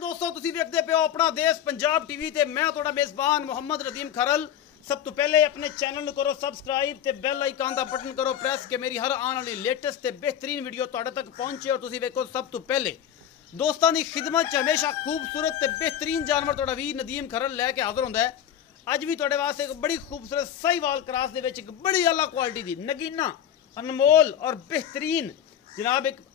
दोस्तों तुसीं देखदे पे हो अपना देश पंजाब टीवी ते मैं तुहाडा मेज़बान मोहम्मद रदीम खरल। सब तो पहले अपने चैनल नूं करो सब्सक्राइब ते बेल आइकन दा बटन करो प्रेस के मेरी हर आने वाली लेटेस्ट ते बेहतरीन वीडियो तुहाडे तक पहुंचे और तुसीं वेखो सब तो पहले। दोस्तां दी खिदमत च हमेशा खूबसूरत ते बेहतरीन जानवर तुहाडा वीर नदीम खरल लैके हाज़र हुंदा है। अज भी तुहाडे वास्ते एक बड़ी खूबसूरत साहिवाल क्रास दे विच एक बड़ी आला क्वालिटी दी नगीना अनमोल और बेहतरीन जनाब एक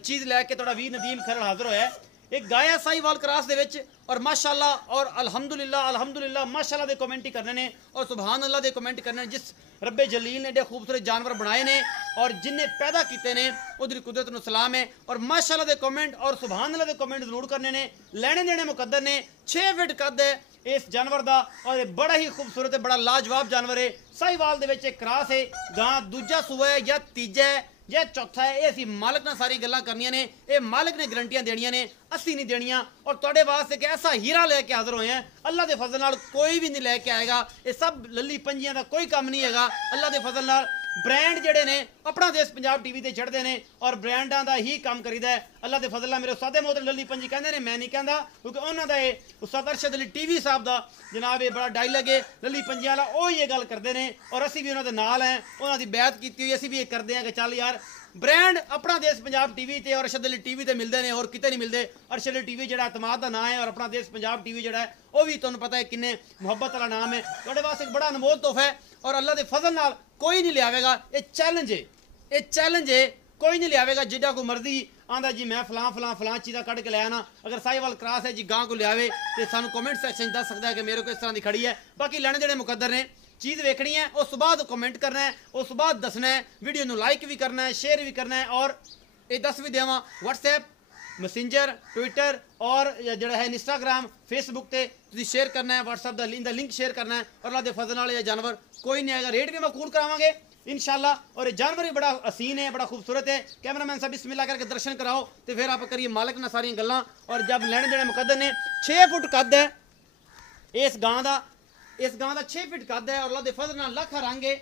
चीज़ लैके तुहाडा वीर नदीम खरल हाज़र होया है। एक गाया साहिवाल क्रास दे विच और माशाअल्लाह और अल्हम्दुलिल्लाह माशाअल्लाह दे कमेंट ही करने ने और सुभान अल्लाह दे कमेंट करने जिस रब्बे जलील ने एडे खूबसूरत जानवर बनाए ने और जिन्हें पैदा किए ने उधर कुदरत नूं सलाम है। और माशाअल्लाह दे कमेंट और सुभान अल्लाह दे कमेंट जरूर करने ने। लैने देने मुकद्दर ने 6 फीट कद है इस जानवर दा और बड़ा ही खूबसूरत है, बड़ा लाजवाब जानवर है। साहिवाल दे विच एक क्रास है, गां दूजा सूआ है या तीजा है या चौथा है, ये असीं मालिक नाल सारी गल्लां करनियां ने। ये मालिक ने गारंटियां देनियां ने, असीं नहीं देनियां। और तुहाडे वास्ते एक ऐसा हीरा लैके हाज़र होए हैं, अल्लाह दे फजल नाल कोई भी नहीं लैके आएगा। ये सब लल्ली पंजियां दा कोई काम नहीं हैगा। अल्लाह दे फजल नाल ब्रांड जिहड़े ने अपना देश पंजाब टीवी ते चढ़दे ने और ब्रांडां दा ही काम करीदा है। अल्लाह दे फजल नाल मेरे उस्तादे मोहतरम लल्ली पंजी कहंदे ने, मैं नहीं कहंदा क्योंकि उन्हां दा उस्ताद अरशद अली टीवी साहब दा जनाब ये बड़ा डायलॉग है लल्ली पंजियां वाला, ओही ये गल करदे ने और असीं भी उन्हां दे नाल हैं, उन्हां दी बैत कीती हुई असीं भी ये करदे हैं कि चल यार ब्रांड अपना देश पंजाब टीवी ते और अरशद अली टीवी ते मिलते हैं और किते नहीं मिलते। अरशद अली टीवी जिहड़ा अतमाद का नाम है और अपना देश पंजाब टीवी जिहड़ा है वह भी तुहानूं पता है किन्ने मुहब्बत वाला नाम है। तुहाडे वास्ते एक बड़ा अनमोल तोहफा है और अल्लाह दे फजल नाल कोई नहीं लियावेगा। ये चैलेंज है, ये चैलेंज है, कोई नहीं लियावेगा। जिड्डा कोई मर्जी आंदा जी मैं फलां चीज़ां कढ़ के ले आना, अगर साहिवाल क्रास है जी गां को लियावे तो सानूं कमेंट सैक्शन दस सकता है कि मेरे को इस तरह की खड़ी है। बाकी लैने देने मुकद्दर ने, चीज़ वेखनी है उस बाद कमेंट करना है, उस बाद दसना है, वीडियो नूं लाइक भी करना है, शेयर भी करना है और ये दस भी देवां व्हाट्सएप मैसेंजर ट्विटर और जिहड़ा है इंस्टाग्राम फेसबुक ते तुसीं शेयर करना है, व्हाट्सएप दा लिंक शेयर करना है। और अल्लाह दे फजल नाल ये जानवर कोई नहीं आएगा, रेट भी मकबूल करावांगे इंशाल्लाह। और ये जानवर भी बड़ा हसीन है, बड़ा खूबसूरत है। कैमरामैन साहब बिस्मिल्लाह करके दर्शन कराओ तो फिर आप करिए मालिक ना सारी गल्लां। और जब लैने देने मुकद्दर ने 6 फुट कद है इस गां दा, इस गां का 6 फीट कद है और अल्लाह दे फजल नाल लख रंग है,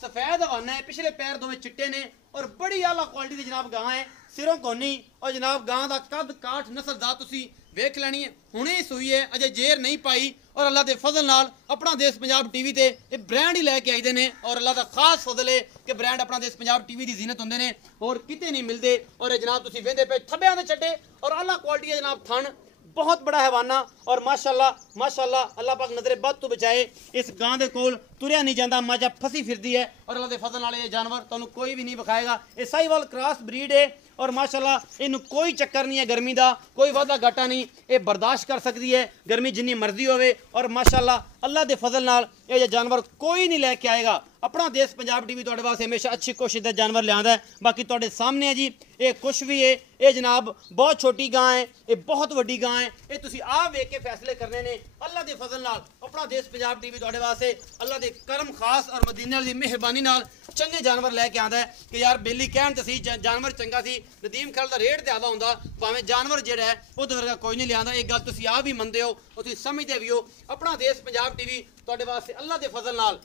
सफेद हवाना है, पिछले पैर दोवें चिट्टे ने और बड़ी आला क्वालिटी की जनाब गां है, सिरों कोनी। और जनाब गां का कद काठ नस्लदार तुसीं वेख लैनी है, हुणे ही सूई है, अजे जेर नहीं पाई। और अल्लाह दे फजल नाल अपना देश पंजाब टीवी ते ये ब्रांड ही लैके आईदे ने और अल्लाह का खास फजल है कि ब्रांड अपना देश पंजाब टीवी की जीनत होंदे ने और किते नहीं मिलते। और ये जनाब तुसीं वेंदे पे थब्बियां दे चट्टे और आला क्वालिटी है जनाब थन, बहुत बड़ा हैवाना और माशाअल्लाह अल्लाह पाक नजरे बद तो बचाए। इस गां दे कोल तुरिया नहीं जाता, मजा फसी फिरदी है और अल्लाह दे फजल नाल ये जानवर तुहानूं कोई भी नहीं विखाएगा। ये साहिवाल क्रॉस ब्रीड है और माशाअल्लाह इनू कोई चक्कर नहीं है गर्मी का, कोई वादा घाटा नहीं, ये बर्दाश्त कर सकती है गर्मी जिन्नी मर्जी होवे। और माशाअल्लाह अल्लाह दे फजल नाल ये जानवर कोई नहीं लैके आएगा। अपना देश पंजाब टीवी तुहाडे वास्ते हमेशा अच्छी कोशिश का जानवर लियादा है। बाकी तुहाडे सामने है जी ये कुछ भी है, ये जनाब बहुत छोटी गां है, ये बहुत वड्डी गां है, ये तुसीं आप वेख के फैसले करने ने। अल्लाह दे फजल नाल अपना देश पंजाब टीवी तुहाडे वास्ते अल्लाह दे करम खास और मदीने वाली मेहरबानी नाल चंगे जानवर लैके आंदा है कि यार बेली कहण ते सी जानवर चंगा सी, नदीम खरल दा रेट ज़्यादा हुंदा, भावें जानवर जिहड़ा है उहदे वर्गा कोई नहीं लियांदा। एक गल तुसीं आप भी मनदे हो, तुसीं समझदे भी हो। अपना देश पंजाब टीवी तुहाडे वास्ते अल्लाह दे फजल नाल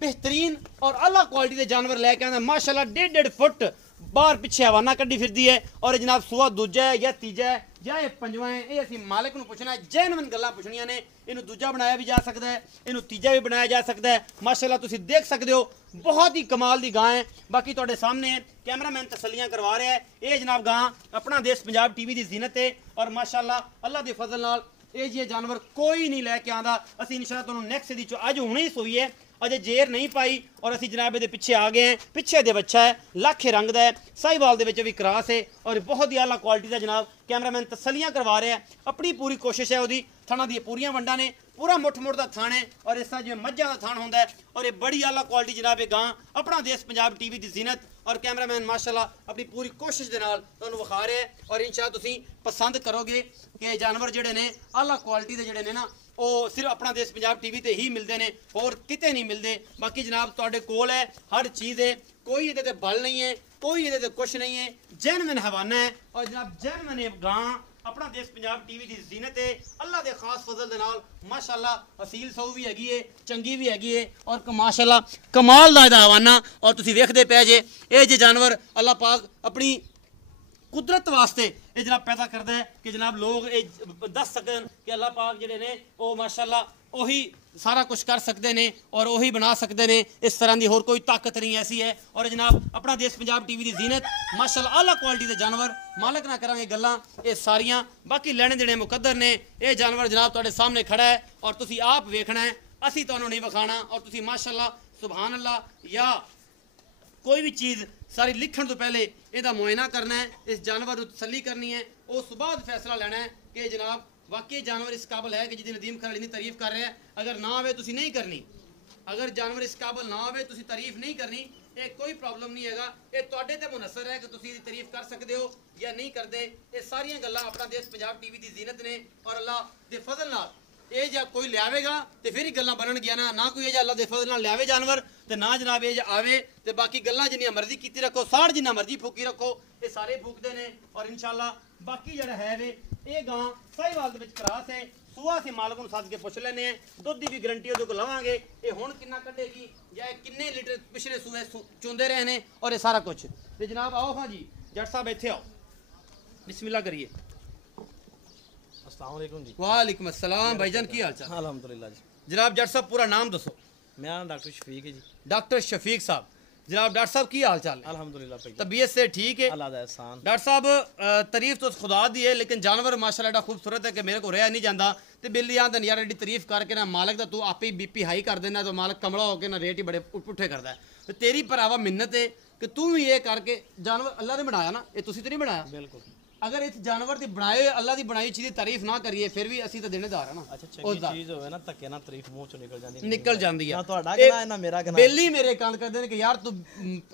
बेहतरीन और अला क्वालिटी के जानवर लैके आंदा। माशाअल्लाह 1.5 फुट बाहर पिछे हवाना कड्डी फिरदी है और जनाब सूआ दूजा है या तीजा है या ये पंजवां है, ये असीं मालिक नूं पुछना है, जेनवन गल्लां पुछणियां ने। इनू दूजा बनाया भी जा सकता है, इनू तीजा भी बनाया जा सकता है। माशाअल्लाह तुसीं देख सकते हो बहुत ही कमाल दी गां है। बाकी तुहाडे सामने है, कैमरामैन तसल्लियां करवा रहा है, ये जनाब गां अपना देश पंजाब टीवी की जीनत है। और माशाअल्लाह अल्लाह दे फजल नाल ये जानवर कोई नहीं लैके आंदा। असीं इंशाअल्लाह तुहानूं नैक्स्ट दी अज हुणे ही सूई है, अजे जेर नहीं पाई और असीं जनाब दे पिछे आ गए हैं। पिछे दे बच्चा है, लाखे रंग का है, साहिवाल दे विच भी क्रास है और बहुत ही आला क्वालिटी का जनाब कैमरामैन तसल्लियां करवा रहे हैं। अपनी पूरी कोशिश है उहदी, थाना दी पूरियां वंडा ने, पूरा मुठ का थान है और इस तरह जिवें मझां का थान होंदा है। और ये बड़ी आला क्वालिटी जनाब ये गां अपना देश पंजाब टीवी की जीनत और कैमरामैन माशाअल्लाह अपनी पूरी कोशिश के नाल तुहानूं विखा रहे हैं। और इंशाअल्लाह तुसीं पसंद करोगे कि जानवर जिहड़े ने आला क्वालिटी के जिहड़े ने ना वो सिर्फ अपना देश पंजाब टीवी ते ही मिलते हैं और किते नहीं मिलते। बाकी जनाब तुहाडे कोल है हर चीज़ है, कोई ये बल नहीं है, कोई ये कुछ नहीं है, जेनवन हवाना है और जनाब जेनवन गां अपना देश पंजाब टीवी की जीनत है। अल्लाह के खास फजल दे नाल माशाअल्लाह हसील सौ भी हैगी है, चंगी भी हैगी है और माशाअल्लाह कमाल दा हवाना। और तुसीं वेखदे पे जे ये जे जानवर अल्लाह पाक अपनी कुदरत वास्ते ये जनाब पैदा करता है कि जनाब लोग ये दस सकन कि अल्लाह पाक जिहड़े ने वो माशाअल्लाह उही सारा कुछ कर सकते हैं और उही बना सकते हैं। इस तरह की होर कोई ताकत नहीं ऐसी है। और जनाब अपना देश पंजाब टीवी की जीनत माशाअल्लाह आला क्वालिटी के जानवर मालक ना करांगे गल्लां ये सारियां बाकी लेने देने मुकद्दर ने। ये जानवर जनाब तुहाडे सामने खड़ा है और तुसी आप वेखना है, असी तुहानूं नहीं विखाना। और तुसी माशाअल्लाह सुभान अल्लाह या कोई भी चीज़ सारी लिखण तो पहले इसका मुआयना करना है, इस जानवर को तसल्ली करनी है, उस बाद फैसला लेना है कि जनाब वाकई जानवर इस काबिल है कि जिहदी नदीम खरल इन्नी तारीफ कर रहे हैं। अगर ना आवे तुसी नहीं करनी, अगर जानवर इस काबिल ना आवे तुसी तारीफ नहीं करनी, ये कोई प्रॉब्लम नहीं हैगा। ये तुहाडे ते मुनसर है कि तुसी इसदी तारीफ कर सकते हो या नहीं करते। ये सारियां गल्लां अपना देश पंजाब टीवी की जीनत ने और अल्लाह के फजल नाल ये जब कोई लियावेगा तो फिर ही गल्लां बनन गया ना कोई ये अल्लाह के फजल नाल लियावे जानवर तो ना जनाब ये आवे तो बाकी गल्लां जिन्नियां मर्जी कीती रखो, साड़ जिन्ना मर्जी फूकी रखो, ये सारे फूकते हैं। और इंशाअल्लाह बाकी जिहड़ा है वे ये गां साहिवाल दे विच क्रास है। सुआ से मालक नूं सद के पुछ लैने हैं, दुध की भी गारंटी उहदे कोल लवांगे ये हुण किन्ना कड्डेगी या किन्ने लीटर पिछले सूए चुंदे रहे हैं और ये सारा कुछ। तो जनाब आओ हाँ जी जट साहब इत्थे आओ, बिस्मिल्लाह करिए। अस्सलाम वालेकुम जी। वालेकुम अस्सलाम भाईजान की हाल चाल? अल्हम्दुलिल्लाह जी। जनाब जट साहब पूरा नाम दसो। मेरा नाम डॉक्टर शफीक है जी। डॉक्टर शफीक साहब। जनाब डॉक्टर साहब की हाल चाल है? अल्हम्दुलिल्लाह भाई। तबीयत से ठीक है? अल्लाह दा एहसान। डॉक्टर साहब तारीफ तो खुदा दी है लेकिन जानवर माशाल्लाह एडा खूबसूरत है कि मेरे को रहा नहीं जाता। तो बिल्ली आंदन यार एडी तारीफ करके ना मालक दा तू आपे ही बीपी हाई कर देना तो मालक कमला होकर ना रेट ही बड़े पुठे करता है। तो तेरी भरावा मिन्नत है कि तू भी ये करके जानवर अल्लाह ने बनाया ना, ये तुसी तो नहीं बनाया। बिल्कुल। अगर इस जानवर की बनाए अल्लाह की बनाई चीज़ की तारीफ ना करिए फिर भी असी तो देनेदार है ना। अच्छा चंगी चीज होवे ना धक्के ना तारीफ मुंह चों निकल जाती है। ना ਤੁਹਾਡਾ कहना है ना मेरा कहना। बेली मेरे कान करते हैं कि यार तू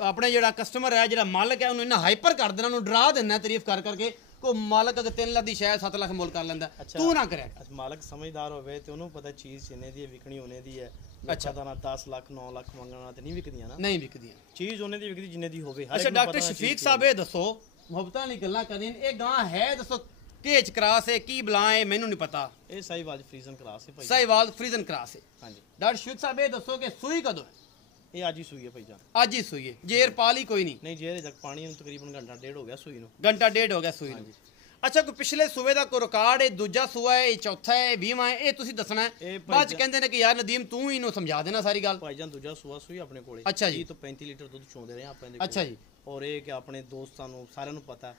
अपने ਜਿਹੜਾ कस्टमर है ਜਿਹੜਾ मालक है ਉਹਨੂੰ इन्ना हाइपर कर देना, ਉਹਨੂੰ डरा देना तारीफ कर करके। को मालक अगर 3 ਲੱਖ ਦੀ ਸ਼ਾਇਦ 7 ਲੱਖ ਮੁੱਲ ਕਰ ਲੈਂਦਾ, ਤੂੰ ਨਾ ਕਰਿਆ। अच्छा मालक समझदार होवे ਤੇ ਉਹਨੂੰ ਪਤਾ ਚੀਜ਼ ਕਿੰਨੇ ਦੀ ਹੈ, ਵਿਕਣੀ ਉਹਨੇ ਦੀ ਹੈ। अच्छा ਤਾਂ ਨਾ 10 ਲੱਖ 9 ਲੱਖ ਮੰਗਣਾ ਤੇ ਨਹੀਂ ਵਿਕਦੀਆਂ ਨਾ। ਨਹੀਂ ਵਿਕਦੀਆਂ ਚੀਜ਼ ਉਹਨੇ ਦੀ ਵਿਕਦੀ ਜਿੰਨੇ ਦੀ ਹੋਵੇ। ਅੱਛਾ ਡਾਕਟਰ ਸ਼ਫੀਕ ਸਾਹਿਬ ਇਹ ਦੱਸੋ ਮੁਹੱਬਤਾਂ ਵਾਲੀ ਗੱਲਾਂ ਕਰੀਂ, ਇਹ ਗਾਂ ਹੈ ਦੱਸੋ केज क्रास है की बला है मैनू नहीं पता। ਇਹ ਸਾਹੀਵਾਲ ਫਰੀਜ਼ਨ ਕਰਾਸ ਹੈ ਭਾਈ। साहिवाल फ्रीजन क्रास है। ਹਾਂਜੀ डॉक्टर शफीक साहब ये दसो कि सूई कदों है? ਇਹ ਅੱਜ ਹੀ ਸੂਈ ਹੈ ਭਾਈ ਜਾਨ। ਅੱਜ ਹੀ ਸੂਈ ਹੈ, ਜੇਰ ਪਾਲੀ ਕੋਈ ਨਹੀਂ? ਨਹੀਂ ਜੇਰ ਤੱਕ ਪਾਣੀ ਨੂੰ ਤਕਰੀਬਨ ਘੰਟਾ ਡੇਢ ਹੋ ਗਿਆ ਸੂਈ ਨੂੰ। घंटा डेढ़ हो गया सूई ਨੂੰ। अच्छा कोई पिछले सूबे का कोई रिकॉर्ड है, दूजा सूआ है, चौथा है, 20वां है, ये तुसी दसना है। बाद च कहंदे ने कि यार नदीम तू ही इन्हू समझा देना सारी गल। ਭਾਈ ਜਾਨ ਦੂਜਾ ਸੂਆ ਸੂਈ ਆਪਣੇ ਕੋਲੇ। अच्छा जी। 30 ਤੋਂ 35 ਲੀਟਰ ਦੁੱਧ ਚੋਂਦੇ ਰਹੇ ਆਪਾਂ ਇਹਦੇ। अच्छा जी। ਔਰ ਇਹ ਕਿ ਆਪਣੇ ਦੋਸਤਾਂ ਨੂੰ ਸਾਰਿਆਂ ਨੂੰ ਪਤਾ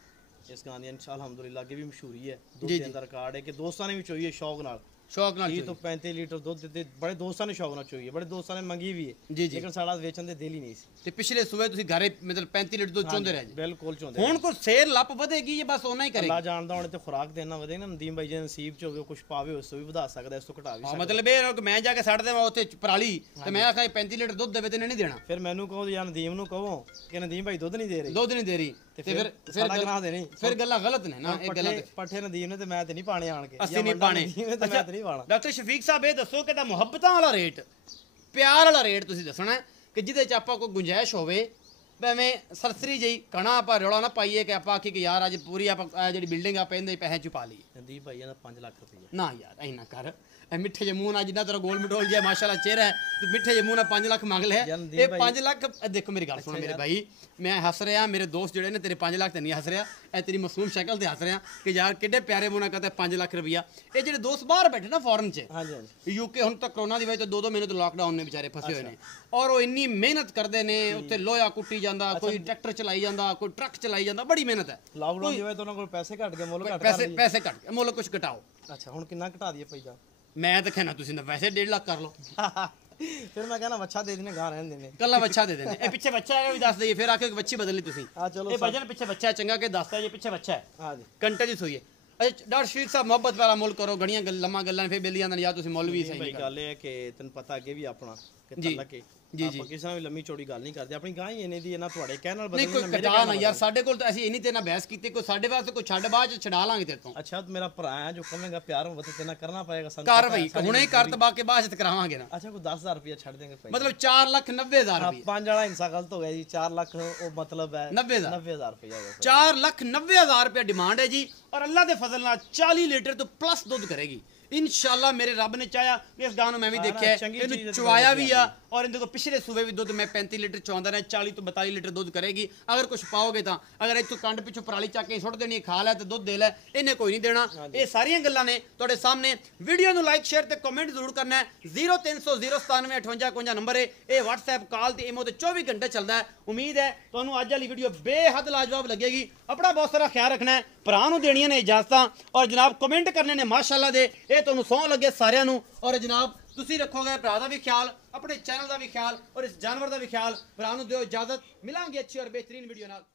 ਇਸ ਗਾਂ ਦੀ ਇਨਸ਼ਾਅੱਲਾ ਅਲਹਮਦੁਲਿਲਾ ਅੱਗੇ ਵੀ ਮਸ਼ਹੂਰੀ ਹੈ। ਦੁੱਧ ਦੇ ਅੰਦਰ ਰਿਕਾਰਡ ਹੈ ਕਿ ਦੋਸਤਾਂ ਨੇ ਵੀ ਚੋਈ ਹੈ ਸ਼ੌਕ ਨਾਲ। शौक नाल 30 ਤੋਂ 35 ਲੀਟਰ ਦੁੱਧ ਦਿੱਤੇ, ਬੜੇ ਦੋਸਤਾਂ ਨੇ ਸ਼ੌਕ ਨਾਲ ਚੋਈ ਹੈ, ਬੜੇ ਦੋਸਤਾਂ ਨੇ ਮੰਗੀ ਵੀ ਹੈ। जी जी। ਲੇਕਿਨ ਸਾਡਾ ਵੇਚਣ ਦੇ ਦਿਲ ਹੀ ਨਹੀਂ ਸੀ। ਤੇ ਪਿਛਲੇ ਸੂਬੇ ਤੁਸੀਂ ਘਰੇ ਮਤਲਬ 35 ਲੀਟਰ ਦੁੱਧ ਚੋਂਦੇ ਰਹੇ ਜੀ? ਬਿਲਕੁਲ ਚੋਂਦੇ। ਹੁਣ ਕੋਈ ਸੇਰ ਲੱਪ ਵਧੇਗੀ ਜਾਂ ਬਸ ਉਹਨਾਂ ਹੀ ਕਰੇਗੀ? ਅੱਲਾ ਜਾਣਦਾ ਹੁਣ ਤੇ ਖੁਰਾਕ ਦੇਣਾ ਵਧੇ ਨਾ। ਨਦੀਮ ਭਾਈ ਜੇ ਨਸੀਬ ਚ ਹੋਵੇ ਕੁਝ ਪਾਵੇ ਉਸ ਤੋਂ ਵੀ ਵਧਾ ਸਕਦਾ, ਇਸ ਤੋਂ ਘਟਾ ਵੀ ਸਕਦਾ। ਮਤਲਬ ਇਹ ਨਾ ਕਿ ਮੈਂ ਜਾ ਕੇ ਛੱਡ ਦੇਵਾਂ ਉੱਥੇ ਪਰਾਲੀ ਤੇ ਮੈਂ ਆਖਾਂ 35 ਲੀਟਰ ਦੁੱਧ ਦੇਵੇ ਤੇ ਨਹੀਂ ਦੇਣਾ। ਫਿਰ ਮੈਨੂੰ ਕਹੋ ਜਾਂ ਨਦੀਮ ਨੂੰ ਕਹੋ ਕਿ ਨਦੀਮ ਭਾਈ ਦੁੱਧ ਨਹੀਂ ਦੇ ਰਹੀ, ਦੁੱਧ ਨਹੀਂ ਦੇ ਰਹੀ ਤੇ ਫਿਰ ਗੱਲਾਂ ਦੇ ਨਹੀਂ, ਫਿਰ ਗੱਲਾਂ ਗਲਤ ਨੇ ਨਾ। ਇਹ ਗੱਲਾਂ ਪੱਠੇ ਨਦੀਮ ਨੇ ਤੇ ਮੈਂ ਤੇ ਨਹੀਂ ਪਾਣੇ ਆਣ ਕੇ, ਅਸੀਂ ਨਹੀਂ ਪਾਣੇ। ਮੈਂ ਤੇ ਨਹੀਂ ਪਾਣਾ। ਡਾਕਟਰ ਸ਼ਫੀਕ ਸਾਹਿਬ ਇਹ ਦੱਸੋ ਕਿ ਦਾ ਮੁਹੱਬਤਾਂ ਵਾਲਾ ਰੇਟ, ਪਿਆਰ ਵਾਲਾ ਰੇਟ ਤੁਸੀਂ ਦੱਸਣਾ ਕਿ ਜਿਹਦੇ ਚ ਆਪਾਂ ਕੋਈ ਗੁੰਜਾਇਸ਼ ਹੋਵੇ। ਭਾਵੇਂ ਸਰਸਰੀ ਜਿਹੀ ਕਣਾ ਆਪਾਂ ਰੌਲਾ ਨਾ ਪਾਈਏ ਕਿ ਆਪਾਂ ਆਖੀ ਕਿ ਯਾਰ ਅੱਜ ਪੂਰੀ ਆਪਾਂ ਜਿਹੜੀ ਬਿਲਡਿੰਗ ਆਪਾਂ ਇਹਦੇ ਪੈਸੇ ਚੁਪਾ ਲਈਏ। ਨਦੀਮ ਭਾਈ ਦਾ 5 ਲੱਖ ਰੁਪਏ ਨਾ ਯਾਰ ਐ ਨਾ ਕਰ। ਇਹ ਮਿੱਠੇ ਜਿਹੇ ਮੂੰਹ ਨਾਲ ਜਿੰਨਾ ਤੇਰਾ ਗੋਲ ਮਟੋਲ ਜਿਹਾ ਮਾਸ਼ਾਅੱਲਾ ਚਿਹਰਾ ਹੈ ਤੇ ਮਿੱਠੇ ਜਿਹੇ ਮੂੰਹ ਨਾਲ 5 ਲੱਖ ਮੰਗ ਲਿਆ। ਇਹ 5 ਲੱਖ ਦੇਖੋ ਮੇਰੀ ਗੱਲ ਸੁਣ ਮੇਰੇ ਭਾਈ, ਮੈਂ ਹੱਸ ਰਿਹਾ, ਮੇਰੇ ਦੋਸਤ ਜਿਹੜੇ ਨੇ ਤੇਰੇ 5 ਲੱਖ ਤੇ ਨਹੀਂ ਹੱਸ ਰਿਹਾ, ਇਹ ਤੇਰੀ ਮਾਸੂਮ ਸ਼ਕਲ ਤੇ ਹੱਸ ਰਿਹਾ ਕਿ ਯਾਰ ਕਿੱਡੇ ਪਿਆਰੇ ਮੂੰਹ ਨਾਲ ਕਹਤਾ 5 ਲੱਖ ਰੁਪਈਆ। ਇਹ ਜਿਹੜੇ ਦੋਸਤ ਬਾਹਰ ਬੈਠੇ ਨਾ ਫੋਰਨ 'ਚ, ਹਾਂਜੀ ਹਾਂਜੀ, ਯੂਕੇ ਹੁਣ ਤੱਕ ਕਰੋਨਾ ਦੀ ਵਜ੍ਹਾ ਤੋਂ 2-2 ਮਹੀਨੇ ਤੋਂ ਲਾਕਡਾਊਨ ਨੇ ਵਿਚਾਰੇ ਫਸੇ ਹੋਏ ਨੇ ਔਰ ਉਹ ਇੰਨੀ ਮਿਹਨਤ ਕਰਦੇ ਨੇ। ਉੱਥੇ ਲੋਹਾ ਕੁੱਟੀ ਜਾਂਦਾ, ਕੋਈ ਟਰੈਕਟਰ ਚਲਾਈ ਜਾਂਦਾ, ਕੋਈ ਟਰੱਕ ਚਲਾਈ ਜਾਂਦਾ, ਬੜੀ ਮਿਹਨਤ ਹੈ। ਲਾਕਡਾਊਨ ਦੀ ਵਜ੍ਹਾ ਤੋਂ ਉਹਨਾਂ ਕੋਲ ਪੈਸੇ ਘਟ ਗਏ, ਮੁੱਲ ਘਟ ਪੈਸੇ ਘਟ ਮੁੱਲ ਕੁਝ ਘਟਾਓ। ਅੱਛਾ ਹੁਣ ਕਿੰਨਾ ਘਟਾ ਦਈਏ ਭਾਈ ਜਾ? ਮੈਂ ਤਾਂ ਕਹਿਣਾ ਤੁਸੀਂ ਨਾ ਵੈਸੇ 1.5 ਲੱਖ ਕਰ ਲਓ। ਫਿਰ ਮੈਂ ਕਹਿੰਦਾ ਵੱਛਾ ਦੇ ਦੇਣੇ, ਗਾਂ ਰਹਿਣ ਦੇਣੇ, ਕੱਲਾ ਬੱਚਾ ਦੇ ਦੇਣੇ। ਇਹ ਪਿੱਛੇ ਬੱਚਾ ਹੈ ਵੀ ਦੱਸ ਦਈਏ, ਫਿਰ ਆਖੇ ਬੱਚੀ ਬਦਲ ਲਈ ਤੁਸੀਂ। ਆ ਚਲੋ ਇਹ ਵਜਨ ਪਿੱਛੇ ਬੱਚਾ ਚੰਗਾ ਕਿ ਦੱਸਦਾ ਜੇ ਪਿੱਛੇ ਬੱਚਾ ਹੈ। ਹਾਂ ਜੀ ਘੰਟੇ ਦੀ ਸੋਈ ਹੈ। ਅੱਛਾ ਡਾਕਟਰ ਸ਼ਫੀਕ ਸਾਹਿਬ ਮੁਹੱਬਤ ਵਾਲਾ ਮੁੱਲ ਕਰੋ, ਗੜੀਆਂ ਲੰਮਾ ਗੱਲਾਂ ਫਿਰ ਬੇਲੀ ਜਾਂਦੇ ਯਾਰ ਤੁਸੀਂ ਮੁੱਲ ਵੀ ਸਹੀ ਭਾਈ। ਗੱਲ ਇਹ ਹੈ ਕਿ ਤੈਨੂੰ ਪਤਾ ਅੱਗੇ ਵੀ ਆਪਣਾ ਕਿੱਥੇ ਲੱਗੇ ਜੀ ਜੀ, ਕਿਸੇ ਨਾਲ ਵੀ ਲੰਮੀ ਚੌੜੀ ਗੱਲ ਨਹੀਂ ਕਰਦੇ, ਆਪਣੀ ਗਾਂ ਹੀ ਇਹਨੇ ਦੀ ਇਹਨਾਂ ਤੁਹਾਡੇ ਕਹਿਣ ਨਾਲ ਬਦਲਣੀ। ਨਹੀਂ ਕੋਈ ਕਟਾ ਨਾ ਯਾਰ, ਸਾਡੇ ਕੋਲ ਤਾਂ ਅਸੀਂ ਇੰਨੀ ਤੇ ਨਾ ਬਹਿਸ ਕੀਤੀ, ਕੋਈ ਸਾਡੇ ਵਾਸਤੇ ਕੋਈ ਛੱਡ ਬਾਅਦ ਚ ਛਡਾ ਲਾਂਗੇ ਤੇਰੇ ਤੋਂ। ਅੱਛਾ ਮੇਰਾ ਭਰਾ ਹੈ ਜੋ ਕਹੇਗਾ ਪਿਆਰ ਮੁਹੱਬਤ ਤੇ ਨਾ ਕਰਨਾ ਪਏਗਾ ਸਾਨੂੰ। ਕਰ ਭਾਈ ਹੁਣੇ ਹੀ ਕਰ ਤਬਾ ਕੇ ਬਾਅਦ ਚ ਕਰਾਵਾਂਗੇ ਨਾ। ਅੱਛਾ ਕੋਈ 10,000 ਰੁਪਏ ਛੱਡ ਦੇਂਗੇ ਭਾਈ? ਮਤਲਬ 4,90,000 ਰੁਪਏ। 5 ਵਾਲਾ ਹਿੱਸਾ ਗਲਤ ਹੋ ਗਿਆ ਜੀ, 4 ਲੱਖ ਉਹ ਮਤਲਬ ਹੈ 90,000 ਰੁਪਏ ਹੋ ਗਿਆ। 4,90,000 ਰੁਪਏ ਡਿਮਾਂਡ ਹੈ ਜੀ। ਔਰ ਅੱਲਾ ਦੇ ਫਜ਼ਲ ਨਾਲ 40 ਲੀਟਰ ਤੋਂ ਪਲੱਸ ਦੁੱਧ ਕਰੇਗੀ। इंशाअल्लाह मेरे रब ने चाहा कि इस गां नूं मैं भी देखिया इहनूं चवाया भी आ और इहदे कोल पिछले सूबे भी दुध मैं 35 लीटर चवांदा रहा 40 तो 42 लीटर दुध करेगी अगर कुछ पाओगे तो अगर इत्थों कंड पिछों पराली चक के सुट देनी खा लै तो दुध दे लै इन्हें कोई नहीं देना ये सारियां गल्लां ने तुहाडे सामने वीडियो नूं लाइक शेयर ते कमेंट जरूर करना है 0300 097 58 51 नंबर है ये व्हाट्सएप कॉल ते इमो ते 24 घंटे चलदा है उम्मीद है तुहानूं अज वाली वीडियो बेहद लाजवाब लगेगी अपना बहुत सारा ख्याल रखना है भरा नूं देनियां ने इजाजतां और जनाब कमेंट करने ने माशाअल्लाह दे ये तुहानूं सौं लगे सारियां नूं और जनाब तुसीं रखोगे भरा दा भी ख्याल अपने चैनल का भी ख्याल और इस जानवर का भी ख्याल भरा नूं दिओ इजाजत मिलांगे अच्छी और बेहतरीन वीडियो नाल।